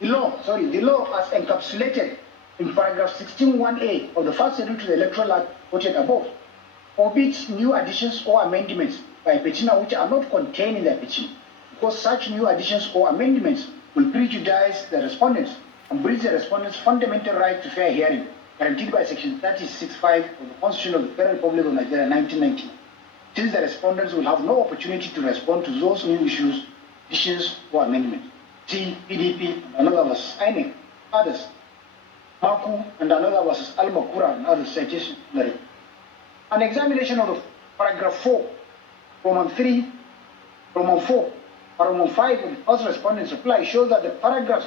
The law as encapsulated in paragraph 16(1)(a) of the first schedule to the Electoral Act quoted above forbids new additions or amendments by a petitioner which are not contained in the petition, because such new additions or amendments will prejudice the respondents and breach the respondents' fundamental right to fair hearing, guaranteed by Section 36(5) of the Constitution of the Federal Republic of Nigeria 1990, since the respondents will have no opportunity to respond to those new issues, additions, or amendments. See PDP and another versus INEC, others. Maku and another versus Al Makura and others citations. An examination of the paragraph 4, Roman 3, Roman 4, or Roman 5 of the first respondent's reply shows that the paragraphs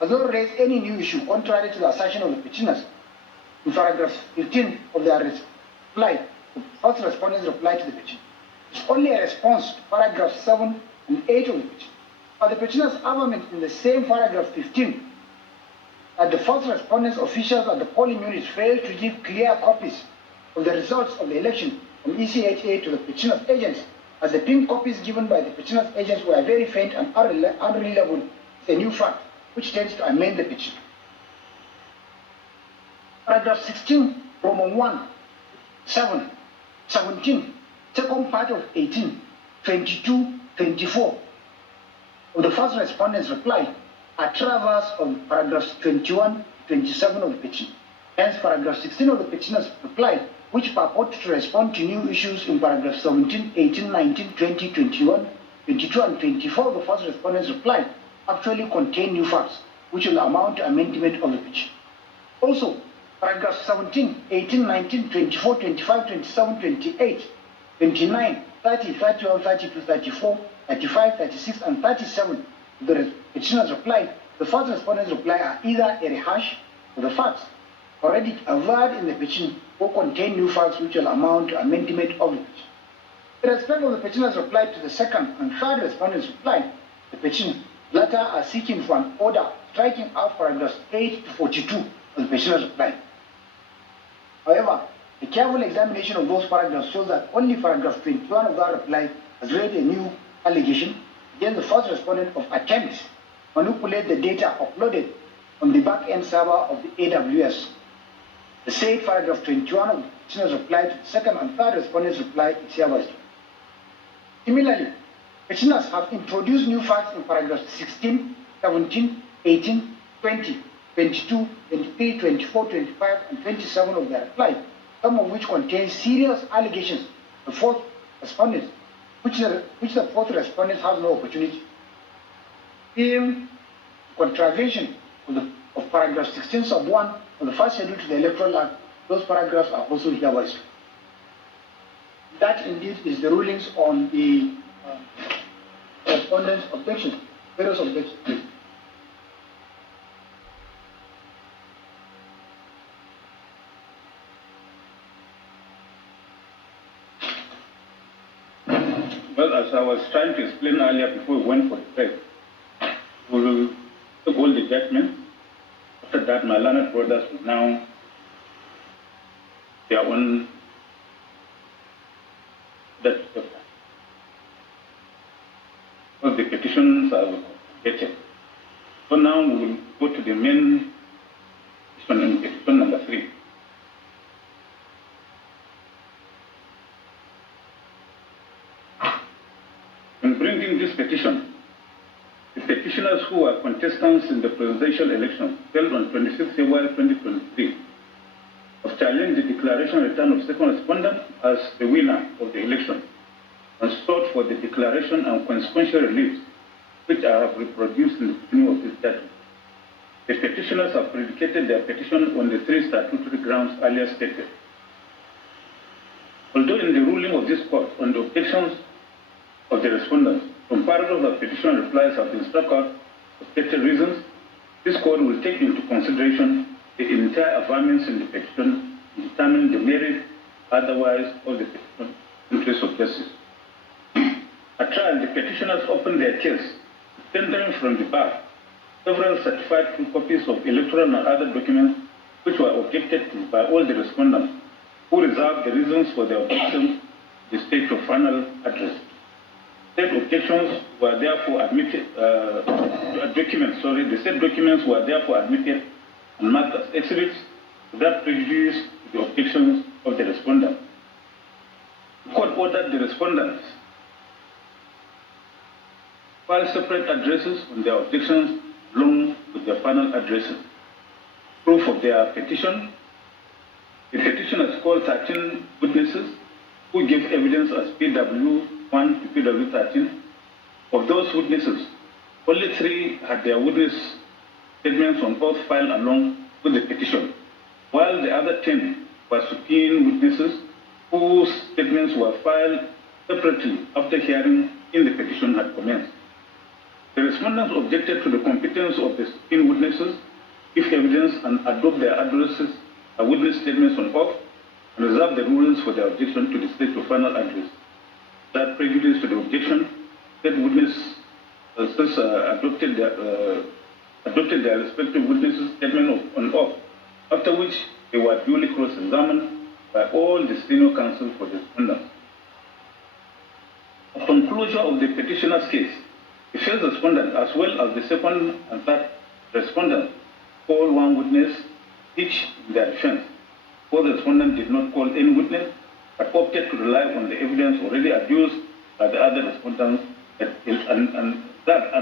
does not raise any new issue contrary to the assertion of the petitioners. In paragraph 15 of their reply, the first respondent's reply to the petition, it's only a response to paragraph 7 and 8 of the petition. But the petitioner's argument in the same paragraph 15 that the first respondent's officials at the polling units failed to give clear copies of the results of the election from ECHA to the petitioner's agents, as the pink copies given by the petitioner's agents were very faint and unreliable, is a new fact which tends to amend the petition. Paragraph 16, Roman 1, 7, 17, second part of 18, 22, 24 of the first respondent's reply are traversed on paragraphs 21, 27 of the petition. Hence, paragraph 16 of the petitioner's reply, which purport to respond to new issues in paragraphs 17, 18, 19, 20, 21, 22, and 24 of the first respondent's reply, actually contain new facts, which will amount to amendment of the petition. Also, paragraphs 17, 18, 19, 24, 25, 27, 28, 29, 30, 31, 32, 34, 35, 36, and 37 of the petitioner's reply, the first respondent's reply are either a rehash of the facts already averred in the petition or contain new facts which will amount to amendment of the petition. In respect of the petitioner's reply to the second and third respondent's reply, the petition latter are seeking for an order striking out paragraphs 8 to 42 of the petitioner's reply. However, a careful examination of those paragraphs shows that only paragraph 21 of that reply has raised a new allegation against the first respondent of attempts to manipulate the data uploaded on the back-end server of the AWS. The said paragraph 21 of the petitioner's reply to the second and third respondent's reply is hereby stricken. Similarly, petitioners have introduced new facts in paragraphs 16, 17, 18, 20, 22, 23, 24, 25, and 27 of their reply, some of which contain serious allegations of the fourth respondent, which the fourth respondent has no opportunity. In contravention of paragraph 16 sub 1 of the first schedule to the Electoral Act, those paragraphs are also hereby stricken. That indeed is the rulings on the respondent's objections, various objections. Well, as I was trying to explain earlier before we went for the break, we will take all the judgment. After that, my learned brothers will now their own that because the petitions are completed. So now we will go to the main petition number 3. In bringing this petition, the petitioners who are contestants in the presidential election held on 26 February 2023 have challenged the declaration return of second respondent as the winner of the election and sought for the declaration and consequential reliefs, which I have reproduced in the beginning of this judgment. The petitioners have predicated their petition on the 3 statutory grounds earlier stated. Although in the ruling of this court on the objections of the respondents, some paragraphs of petition replies have been struck out for stated reasons, this court will take into consideration the entire affirmance in the petition and determine the merit otherwise of the petition in case of justice. At trial, the petitioners opened their case, tendering from the bar several certified full copies of electoral and other documents which were objected to by all the respondents, who reserved the reasons for their objections to the state of final address. said objections were therefore admitted, the said documents were therefore admitted and marked as exhibits without prejudice to the objections of the respondent. The court ordered the respondents file separate addresses on their objections along with their final addresses. Proof of their petition. The petitioners called 13 witnesses who gave evidence as PW1 to PW13. Of those witnesses, only 3 had their witness statements on oath filed along with the petition, while the other 10 were subpoenaed witnesses whose statements were filed separately after hearing in the petition had commenced. The respondents objected to the competence of the subpoenaed witnesses, give evidence and adopt their addresses and witness statements on oath, and reserve the rulings for their objection to the state to final address. That prejudice to the objection, that witnesses adopted their respective witnesses' statement on oath, after which they were duly cross-examined by all the senior counsel for the respondents. Upon closure of the petitioner's case, the first respondent as well as the second and third respondent called one witness each in their defense. Both respondents did not call any witness, but opted to rely on the evidence already adduced by the other respondents, and that